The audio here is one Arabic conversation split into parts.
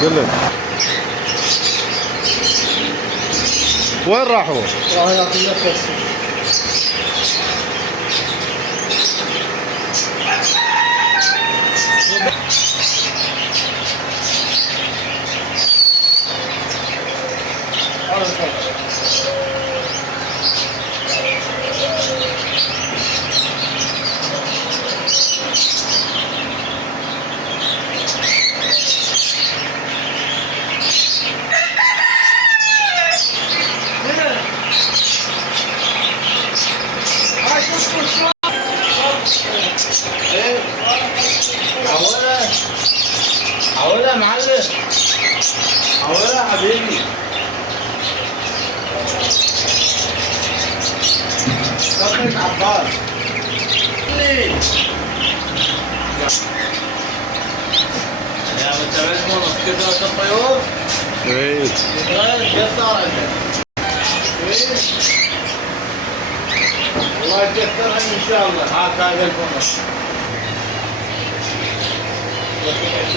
قل وين راحوا؟ راح ياكل نفس. عودة يا معلم، عودة يا حبيبي. صوتك عباس يا متابعين ماسكته الطيور. ايه يتغير الله يكثرها ان شاء الله. هات هذا الفندق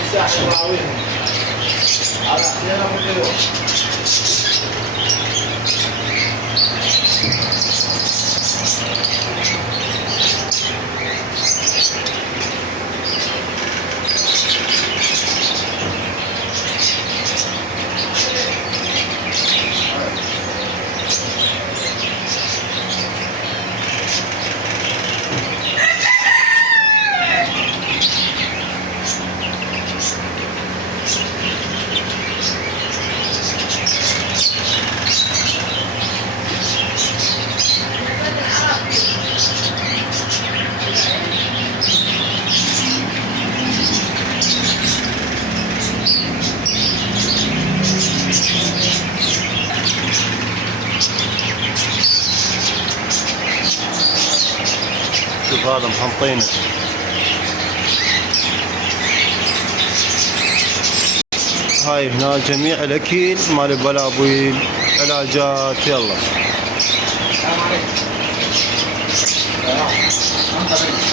الساحل راويهم على حسين ابو الطيور. شوف هذا محنطينه. هاي هنا جميع الاكل مال البلابيل، علاجات. يلا السلام عليكم.